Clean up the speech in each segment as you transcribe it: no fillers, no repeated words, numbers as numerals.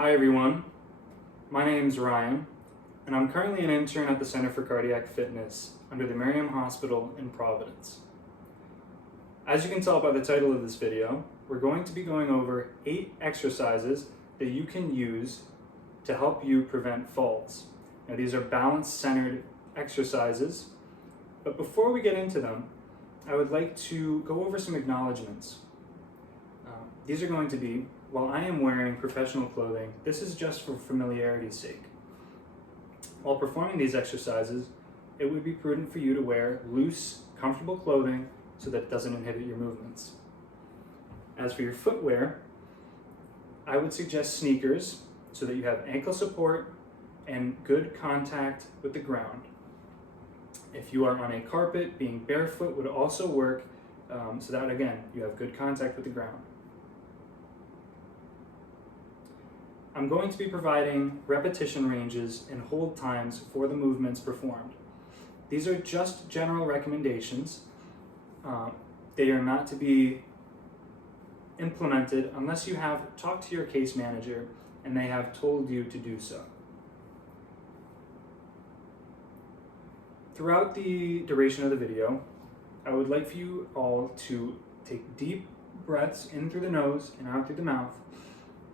Hi everyone, my name is Ryan, and I'm currently an intern at the Center for Cardiac Fitness under the Merriam Hospital in Providence. As you can tell by the title of this video, we're going to be going over 8 exercises that you can use to help you prevent falls. Now these are balance-centered exercises, but before we get into them, I would like to go over some acknowledgements. These are going to be, while I am wearing professional clothing, this is just for familiarity's sake. While performing these exercises, it would be prudent for you to wear loose, comfortable clothing so that it doesn't inhibit your movements. As for your footwear, I would suggest sneakers so that you have ankle support and good contact with the ground. If you are on a carpet, being barefoot would also work so that, again, you have good contact with the ground. I'm going to be providing repetition ranges and hold times for the movements performed. These are just general recommendations. They are not to be implemented unless you have talked to your case manager and they have told you to do so. Throughout the duration of the video, I would like for you all to take deep breaths in through the nose and out through the mouth.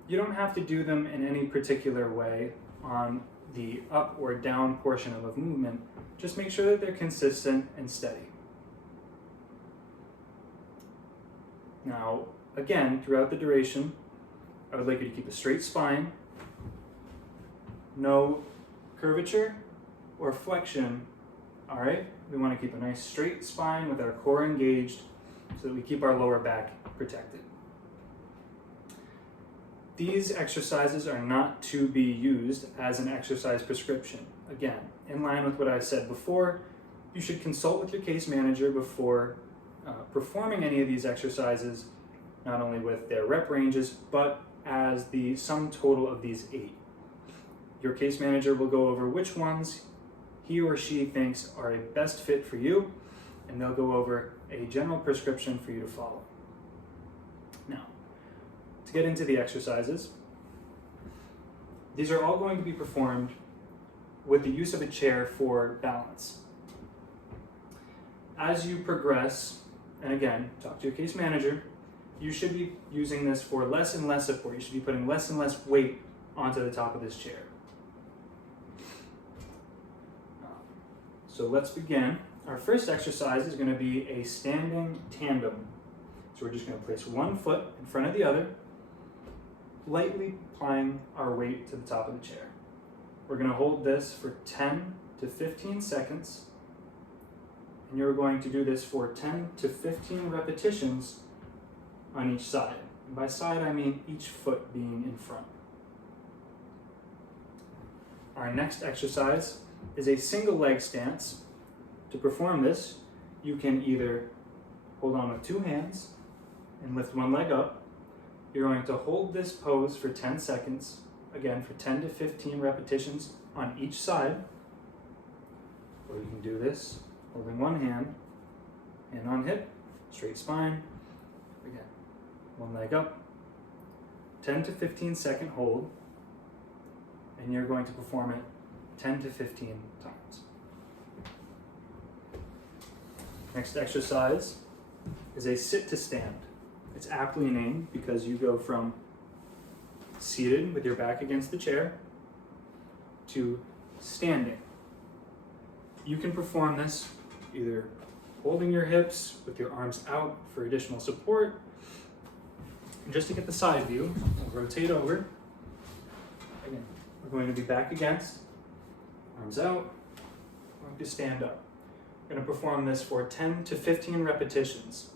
You don't have to do them in any particular way on the up or down portion of a movement. Just make sure that they're consistent and steady. Now, again, throughout the duration, I would like you to keep a straight spine, no curvature or flexion. All right, we want to keep a nice straight spine with our core engaged so that we keep our lower back protected. These exercises are not to be used as an exercise prescription. Again, in line with what I said before, you should consult with your case manager before performing any of these exercises, not only with their rep ranges, but as the sum total of these 8. Your case manager will go over which ones he or she thinks are a best fit for you, and they'll go over a general prescription for you to follow. Now, to get into the exercises, these are all going to be performed with the use of a chair for balance. As you progress, and again, talk to your case manager, you should be using this for less and less support. You should be putting less and less weight onto the top of this chair. So let's begin. Our first exercise is going to be a standing tandem. So we're just going to place one foot in front of the other, lightly applying our weight to the top of the chair. We're going to hold this for 10 to 15 seconds, and you're going to do this for 10 to 15 repetitions on each side. And by side, I mean each foot being in front. Our next exercise is a single leg stance. To perform this, you can either hold on with 2 hands and lift one leg up. You're going to hold this pose for 10 seconds, again for 10 to 15 repetitions on each side. Or you can do this holding one hand on hip, straight spine, again, one leg up, 10 to 15 second hold, and you're going to perform it 10 to 15 times. Next exercise is a sit to stand. It's aptly named because you go from seated with your back against the chair to standing. You can perform this either holding your hips with your arms out for additional support. And just to get the side view, we'll rotate over. Again, we're going to be back against, arms out, we're going to stand up. We're going to perform this for 10 to 15 repetitions.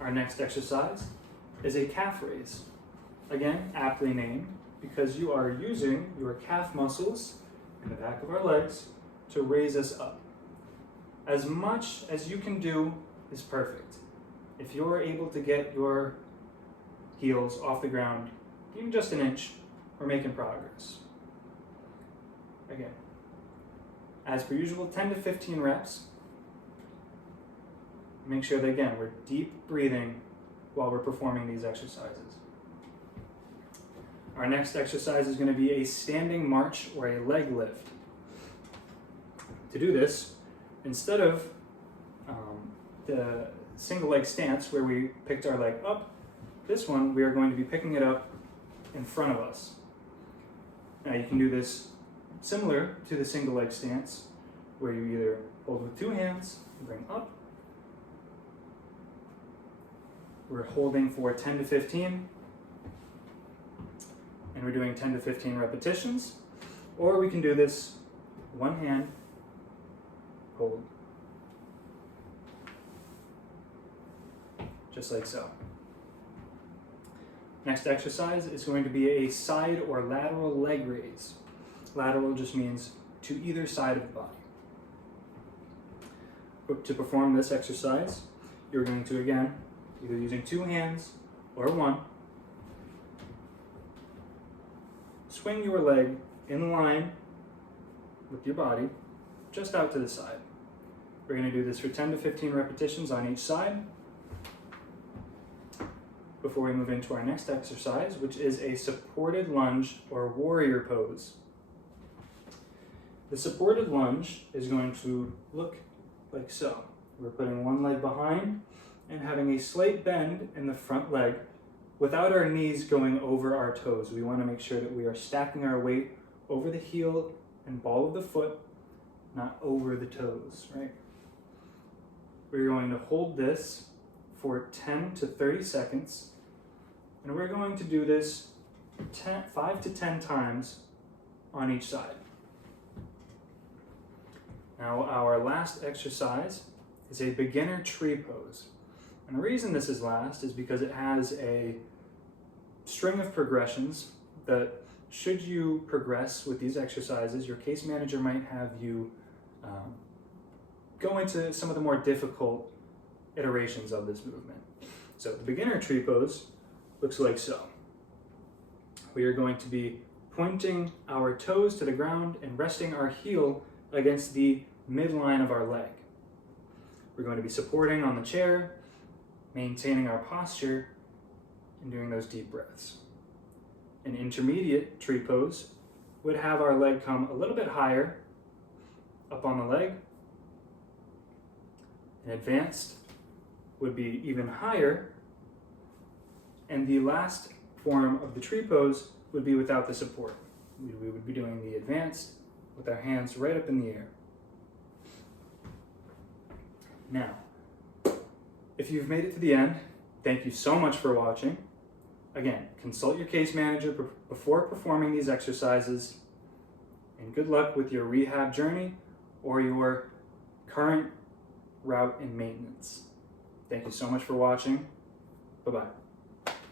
Our next exercise is a calf raise. Again, aptly named because you are using your calf muscles in the back of our legs to raise us up. As much as you can do is perfect. If you're able to get your heels off the ground, even just an inch, we're making progress. Again, as per usual, 10 to 15 reps. Make sure that, again, we're deep breathing while we're performing these exercises. Our next exercise is going to be a standing march or a leg lift. To do this, instead of the single leg stance where we picked our leg up, this one we are going to be picking it up in front of us. Now you can do this similar to the single leg stance where you either hold with two hands, bring up. We're holding for 10 to 15, and we're doing 10 to 15 repetitions. Or we can do this one hand, hold, just like so. Next exercise is going to be a side or lateral leg raise. Lateral just means to either side of the body. To perform this exercise, you're going to, again, either using two hands or one, swing your leg in line with your body, just out to the side. We're going to do this for 10 to 15 repetitions on each side before we move into our next exercise, which is a supported lunge or warrior pose. The supported lunge is going to look like so. We're putting one leg behind and having a slight bend in the front leg without our knees going over our toes. We want to make sure that we are stacking our weight over the heel and ball of the foot, not over the toes, right? We're going to hold this for 10 to 30 seconds, and we're going to do this 5 to 10 times on each side. Now our last exercise is a beginner tree pose. And the reason this is last is because it has a string of progressions that, should you progress with these exercises, your case manager might have you go into some of the more difficult iterations of this movement. So the beginner tree pose looks like so. We are going to be pointing our toes to the ground and resting our heel against the midline of our leg. We're going to be supporting on the chair, maintaining our posture, and doing those deep breaths. An intermediate tree pose would have our leg come a little bit higher up on the leg. An advanced would be even higher. And the last form of the tree pose would be without the support. We would be doing the advanced with our hands right up in the air. Now, if you've made it to the end, thank you so much for watching. Again, consult your case manager before performing these exercises, and good luck with your rehab journey or your current route in maintenance. Thank you so much for watching. Bye-bye.